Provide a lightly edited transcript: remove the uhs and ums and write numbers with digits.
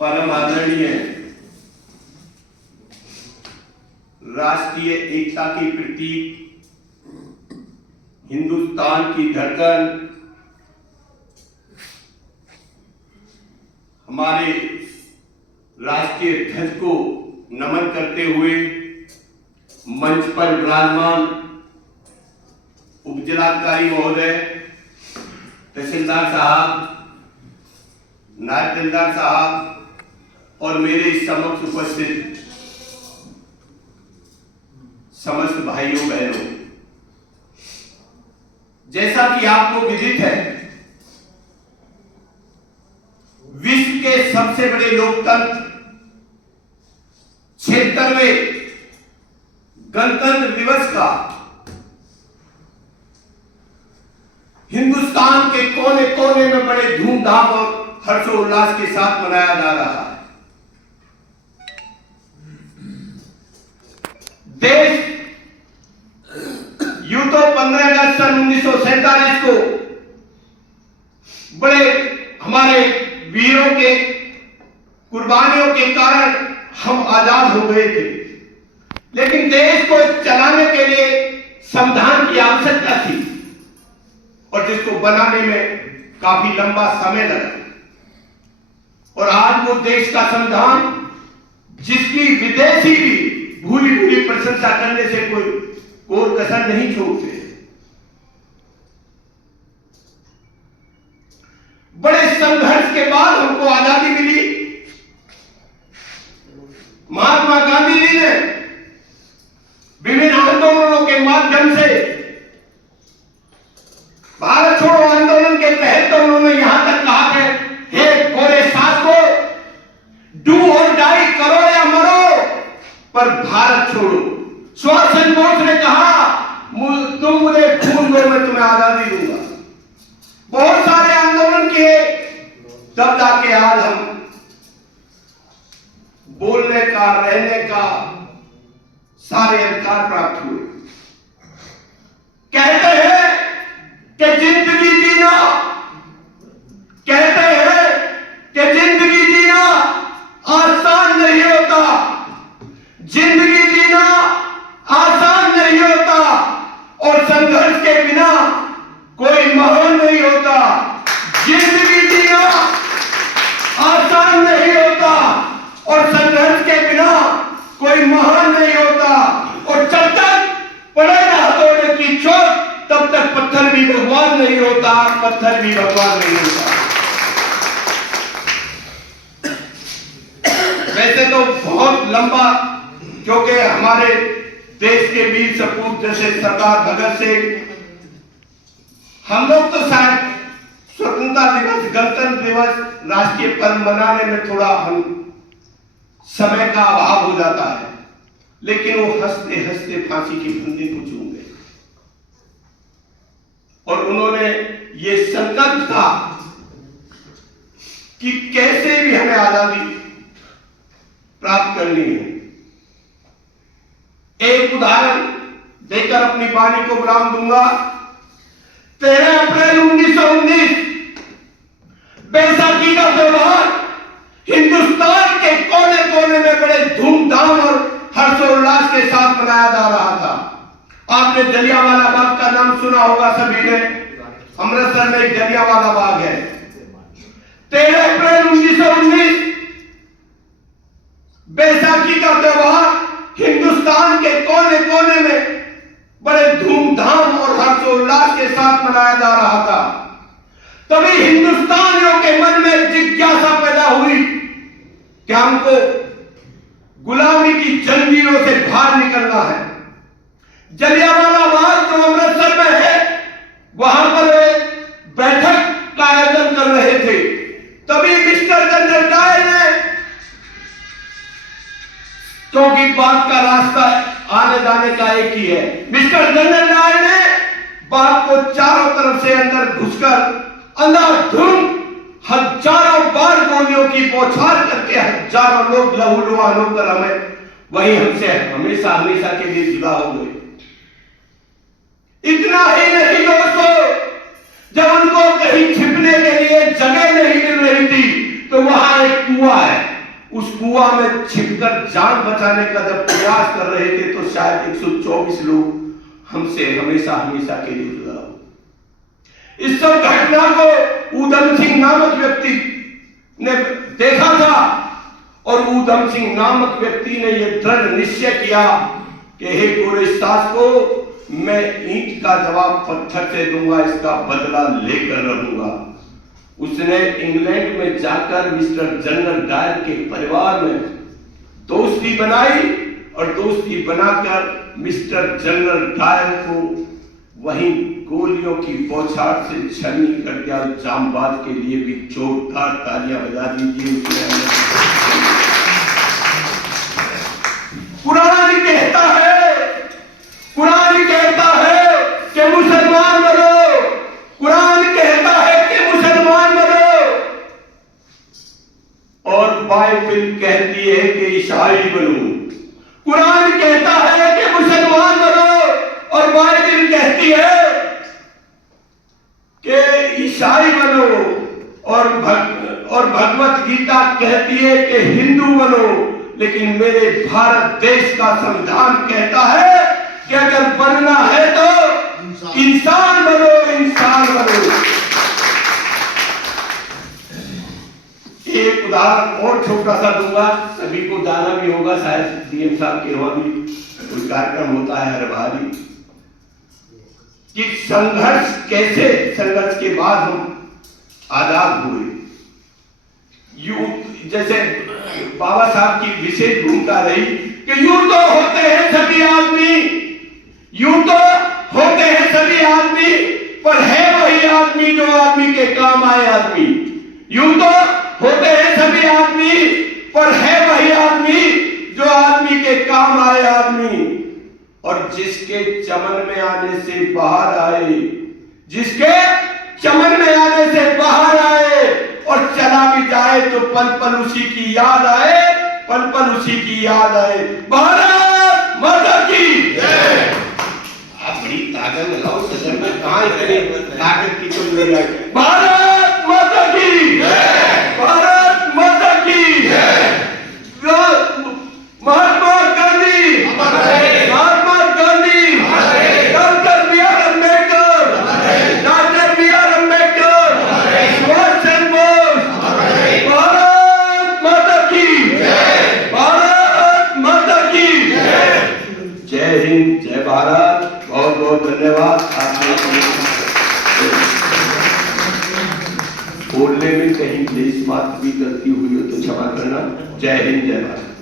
परम आदरणीय राष्ट्रीय एकता की प्रतीक, हिंदुस्तान की धड़कन, हमारे राष्ट्रीय ध्वज को नमन करते हुए मंच पर विराजमान उपजिलाधिकारी महोदय, तहसीलदार साहब, नायब तहसीलदार साहब और मेरे समक्ष उपस्थित समस्त भाइयों बहनों, जैसा कि आपको विदित है, विश्व के सबसे बड़े लोकतंत्र 76वें गणतंत्र दिवस का हिंदुस्तान के कोने कोने में बड़े धूमधाम और हर्षोल्लास के साथ मनाया जा रहा है। देश यूं तो 15 अगस्त सन 1947 को बड़े हमारे वीरों के कुर्बानियों के कारण हम आजाद हो गए थे, लेकिन देश को चलाने के लिए संविधान की आवश्यकता थी और जिसको बनाने में काफी लंबा समय लगा। और आज वो देश का संविधान, जिसकी विदेशी भी भूली भूली प्रशंसा करने से कोई कोर कसर नहीं छोड़ते, बड़े संघर्ष के बाद हमको आजादी मिली। महात्मा गांधी जी ने विभिन्न आंदोलनों के माध्यम से, भारत छोड़ो आंदोलन के तहत तो उन्होंने यहां तक कहा कि हे गोरे शासको, डू और डाई, करो या मरो, पर भारत छोड़ो। सुभाष चंद्र बोस ने कहा, तुम मुझे खून दो, मैं तुम्हें आजादी दूंगा। बहुत सारे आंदोलन किए, तब जाके आज हम बोलने का, रहने का सारे अधिकार प्राप्त हुए। कहते हैं कि जिंदगी जीना, कहते हैं कि जिंदगी जीना आसान नहीं होता, जिंदगी जीना आसान नहीं होता और संघर्ष के बिना कोई महान नहीं होता। जिंदगी जीना आसान नहीं होता और संघर्ष के बिना कोई महान नहीं होता। और जब तक पड़ेगा हथौड़े की चोट, तब तक पत्थर भी भगवान नहीं होता, पत्थर भी भगवान नहीं होता। वैसे तो बहुत लंबा, क्योंकि हमारे देश के वीर सपूत जैसे सरदार भगत सिंह, हम लोग तो शायद स्वतंत्रता दिवस, गणतंत्र दिवस, राष्ट्रीय पर्व मनाने में थोड़ा हम समय का अभाव हो जाता है, लेकिन वो हंसते हंसते फांसी की फंदे को चूम गए। और उन्होंने ये संकल्प था कि कैसे भी हमें आजादी प्राप्त करनी है। एक उदाहरण देकर अपनी वाणी को विराम दूंगा। 13 अप्रैल 1919 बैसाखी का त्योहार हिंदुस्तान के कोने कोने में बड़े धूमधाम और हर्षोल्लास के साथ मनाया जा रहा था। आपने जलियांवाला बाग का नाम सुना होगा सभी ने। अमृतसर में एक जलियांवाला बाग है। 13 अप्रैल 1919 बैसाखी का त्योहार हिंदुस्तान के कोने कोने में बड़े धूमधाम और हर्षोल्लास के साथ मनाया जा रहा था। तभी हिंदुस्तानियों के मन में जिज्ञासा पैदा हुई कि हमको गुलामी की जंजीरों से बाहर निकलना है। जलियांवाला बाग जो अमृतसर में है, वहां पर बैठक का आयोजन कर रहे थे। तभी मिस्टर जनरल डायर ने, क्योंकि बाग का रास्ता आने जाने का एक ही है, मिस्टर जनरल डायर ने बाग को चारों तरफ से अंदर घुसकर अंधाधुंध हजारों बार गोलियों की बौछार करके हजारों लोग लहूलुहान होकर हमें वही हमसे हमेशा हमेशा के लिए जुदा हो गए। इतना ही नहीं दोस्तों, जब उनको कहीं छिपने के लिए जगह नहीं मिल रही कुआं में छिपकर जान बचाने का जब प्रयास कर रहे थे तो शायद 124 लोग हमसे हमेशा हमेशा के लिए जुड़ा हो। इस सब घटना को ऊधम सिंह नामक व्यक्ति ने देखा था और ऊधम सिंह नामक व्यक्ति ने यह दृढ़ निश्चय किया कि हे गोरे शासको, मैं ईंट का जवाब पत्थर से दूंगा, इसका बदला लेकर रहूंगा। उसने इंग्लैंड में जाकर मिस्टर जनरल डायर के परिवार में दोस्ती बनाई और दोस्ती बनाकर मिस्टर जनरल डायर को वहीं गोलियों की बौछार से छलनी कर दिया। जामबाज के लिए भी जोरदार तालियां बजा दीजिए। कुरान कहता है कि मुसलमान बनो, कुरान कहता है कि मुसलमान बनो, और बाइबल कहती है कि ईसाई बनो। कुरान कहता है कि मुसलमान बनो और बाइबल कहती है कि ईसाई बनो, और भगवत गीता कहती है कि हिंदू बनो। लेकिन मेरे भारत देश का संविधान कहता है कि अगर बनना है तो इंसान बनो, इंसान बनो। एक उदाहरण और छोटा सा दूंगा, सभी को जाना भी होगा, शायद डीएम साहब के वहां भी कोई कार्यक्रम होता है हर बारी, कि संघर्ष के बाद हम आजाद हुए। जैसे बाबा साहब की विशेष भूमिका रही कि यूं तो होते हैं सभी आदमी, पर है वही आदमी जो आदमी के काम आए आदमी। यूं तो होते हैं सभी आदमी, पर है वही आदमी जो आदमी के काम आए आदमी। और जिसके चमन में आने से बाहर आए, और चला भी जाए तो पल पल उसी की याद आए, भारत माता की जय। आप बड़ी ताकत लगाओ सदन में, कहां इतनी ताकत की कोई नहीं आई। भारत माता की जय, भारत माता की जय। Mahatma Gandhi, Mahatma Gandhi, doctor B R Ambedkar, doctor B R Ambedkar, Subhash Chandra Bose, Bharat माता की जय, भारत माता की जय। जय हिंद, जय भारत। बहुत बहुत धन्यवाद। बोलने में कहीं देश मात्र भी गलती हुई हो तो क्षमा करना। जय हिंद, जय भारत।